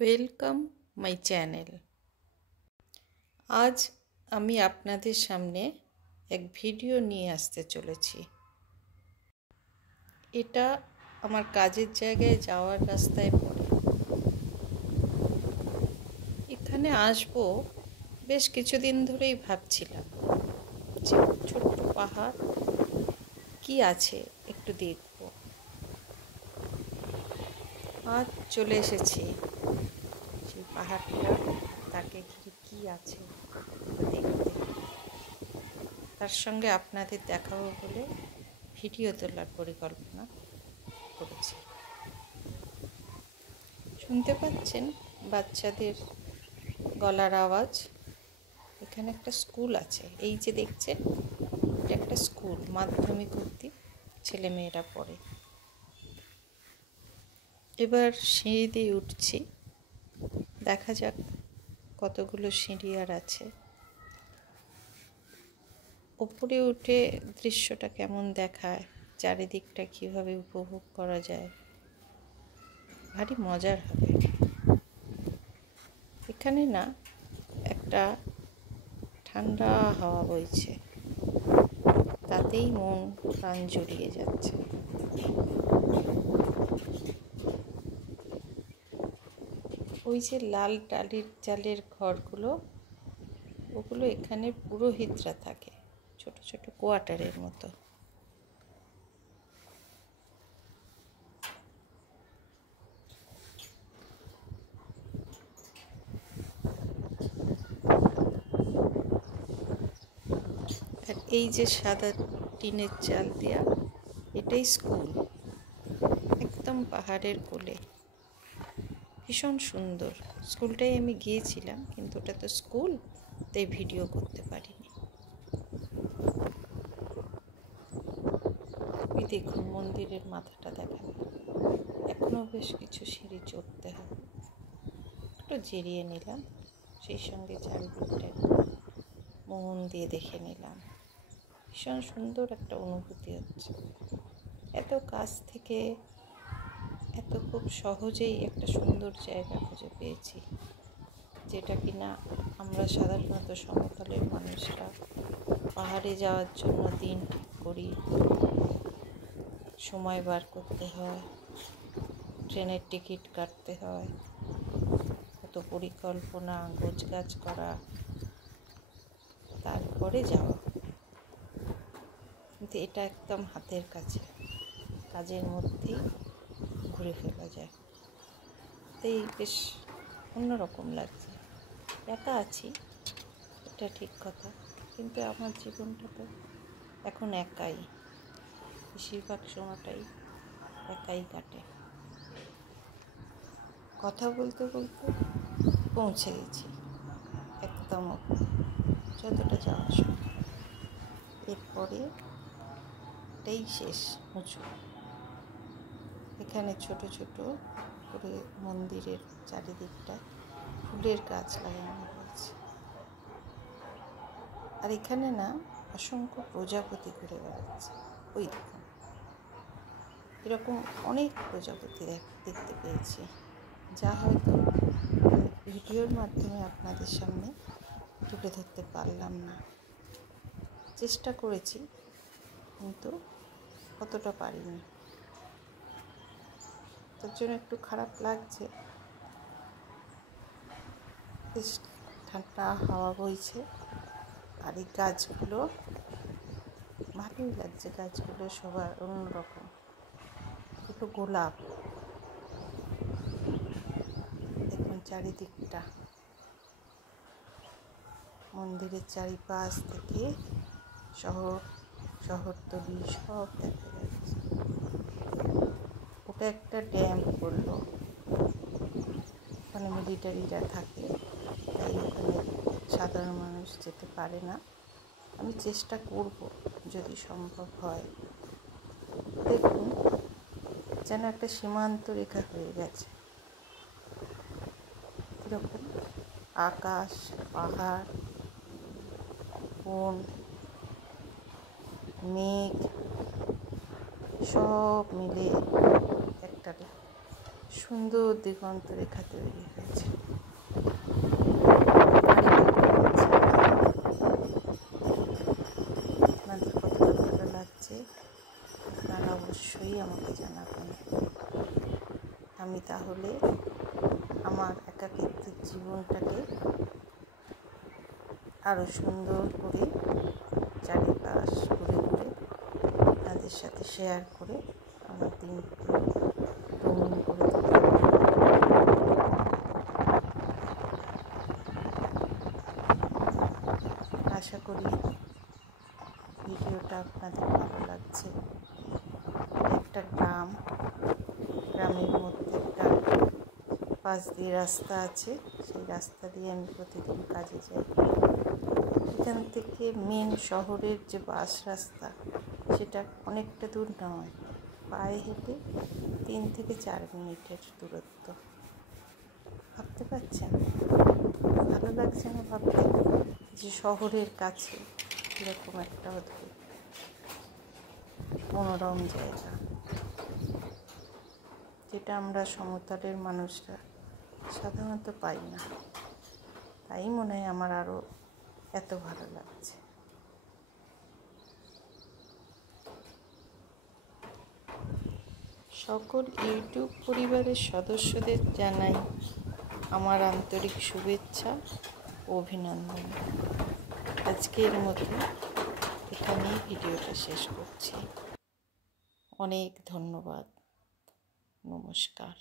Welcome my channel. আজ আমি আপনাদের সামনে এক ভিডিও নিয়ে আসতে চলেছি। এটা আমার কাজের জায়গায় যাওয়ার রাস্তায় পড়ে। এখানে আসবো বেশ কিছুদিন ধরেই ভাবছিলাম যে ছোট্ট পাহাড় কি আছে একটু দেখব। আজ চলে এসেছি সেই পাহাড়টা, তাকে ঘিরে কি আছে দেখতে। তার সঙ্গে আপনাদের দেখাবো বলে ভিডিও তোলার পরিকল্পনা করেছি। শুনতে পাচ্ছেন বাচ্চাদের গলার আওয়াজ। এখানে একটা স্কুল আছে, এই যে দেখছেন এটা একটা স্কুল, মাধ্যমিক অবধি ছেলেমেয়েরা পড়ে। এবার সিঁড়ি দিয়ে উঠছি, দেখা যাক কতগুলো সিঁড়ি আর আছে। ওপরে উঠে দৃশ্যটা কেমন দেখায়, চারিদিকটা কিভাবে উপভোগ করা যায়, ভারী মজার হবে। এখানে না একটা ঠান্ডা হাওয়া বইছে, তাতেই মন প্রাণ জুড়িয়ে যাচ্ছে। ওই যে লাল টালির চালের ঘরগুলো, ওগুলো এখানে পুরোহিতরা থাকে, ছোট ছোট কোয়ার্টারের মতো। আর এই যে সাদা টিনের চাল দেয়া, এটাই স্কুল, একদম পাহাড়ের কোলে। ভীষণ সুন্দর স্কুলটাই। আমি গিয়েছিলাম, কিন্তু ওটা তো স্কুল, তাই ভিডিও করতে পারিনি। ওই দেখুন মন্দিরের মাথাটা দেখা যায়। এখনও বেশ কিছু সিঁড়ি চড়তে হবে। একটু জিরিয়ে নিলাম, সেই সঙ্গে চারিদিকটা মন দিয়ে দেখে নিলাম। ভীষণ সুন্দর একটা অনুভূতি হচ্ছে। এত কাছ থেকে এত খুব সহজেই একটা সুন্দর জায়গা খুঁজে পেয়েছি, যেটা কিনা আমরা সাধারণত সমতলের মানুষরা পাহাড়ে যাওয়ার জন্য দিন ঠিক করি, সময় বার করতে হয়, ট্রেনের টিকিট কাটতে হয়, কত পরিকল্পনা গোছগাছ করা, তারপরে যাওয়া। কিন্তু এটা একদম হাতের কাছে, কাজের মধ্যেই ঘুরে ফেলা যায়। তাই বেশ অন্যরকম লাগছে। একা আছি, এটা ঠিক কথা, কিন্তু আমার জীবনটা তো এখন একাই, বেশিরভাগ সময়টাই একাই কাটে। কথা বলতে বলতে পৌঁছে গেছি একদম যতটা যাওয়া সম্ভব। এরপরে এটাই শেষ উঁচু। এখানে ছোট ছোট করে মন্দিরের চারিদিকটা ফুলের গাছ লাগানো হয়েছে। আর এখানে না অসংখ্য প্রজাপতি ঘুরে বেড়াচ্ছে। ওই দেখুন, এরকম অনেক প্রজাপতি দেখতে পেয়েছি, যা হয়তো ভিডিওর মাধ্যমে আপনাদের সামনে তুলে ধরতে পারলাম না। চেষ্টা করেছি, কিন্তু কতটা পারিনি, তার জন্য একটু খারাপ লাগছে। বেশ ঠান্ডা হাওয়া বইছে, আর এই গাছগুলো ভালোই লাগছে। গাছগুলো সবার অন্যরকম, দুটো গোলাপ। দেখুন চারিদিকটা, মন্দিরের চারিপাশ থেকে শহরতলি সব দেখা যাচ্ছে। ওটা একটা ড্যাম করলো, ওখানে মিলিটারিরা থাকে, তাই ওখানে সাধারণ মানুষ যেতে পারে না। আমি চেষ্টা করব যদি সম্ভব হয়। দেখুন যেন একটা সীমান্ত রেখা হয়ে গেছে। এরকম আকাশ, পাহাড়, বন, মেঘ সব মিলে একটা সুন্দর দিগন্ত রেখা তৈরি হয়েছে। আপনাদের কতটা ভালো লাগছে আপনারা অবশ্যই আমাকে জানাবেন। আমি তাহলে আমার একাকিত্বের জীবনটাকে আরও সুন্দর করে চারিপাশ ঘুরে ঘুরে আপনাদের সাথে শেয়ার করে আমার দিনকে রঙিন করে তুলতে পারি। আশা করি ভিডিওটা আপনাদের ভালো লাগছে। একটা গ্রামের মধ্যে একটা পাশ দিয়ে রাস্তা আছে, সেই রাস্তা দিয়ে আমি প্রতিদিন কাজে যাই। এখান থেকে মেন শহরের যে বাস রাস্তা সেটা অনেকটা দূর নয়, পায়ে হেঁটে 3 থেকে 4 মিনিটের দূরত্ব। ভাবতে পারছেন? ভালো লাগছে না ভাবতে যে শহরের কাছে এরকম একটা অদ্ভুত মনোরম জায়গা, যেটা আমরা সমতলের মানুষরা সাধারণত পাই না। তাই মনে হয় আমার আরও এত ভালো লাগছে। সকল ইউটিউব পরিবারের সদস্যদের জানাই আমার আন্তরিক শুভেচ্ছা ও অভিনন্দন। আজকের মতো এখানেই ভিডিওটা শেষ করছি। অনেক ধন্যবাদ। নমস্কার।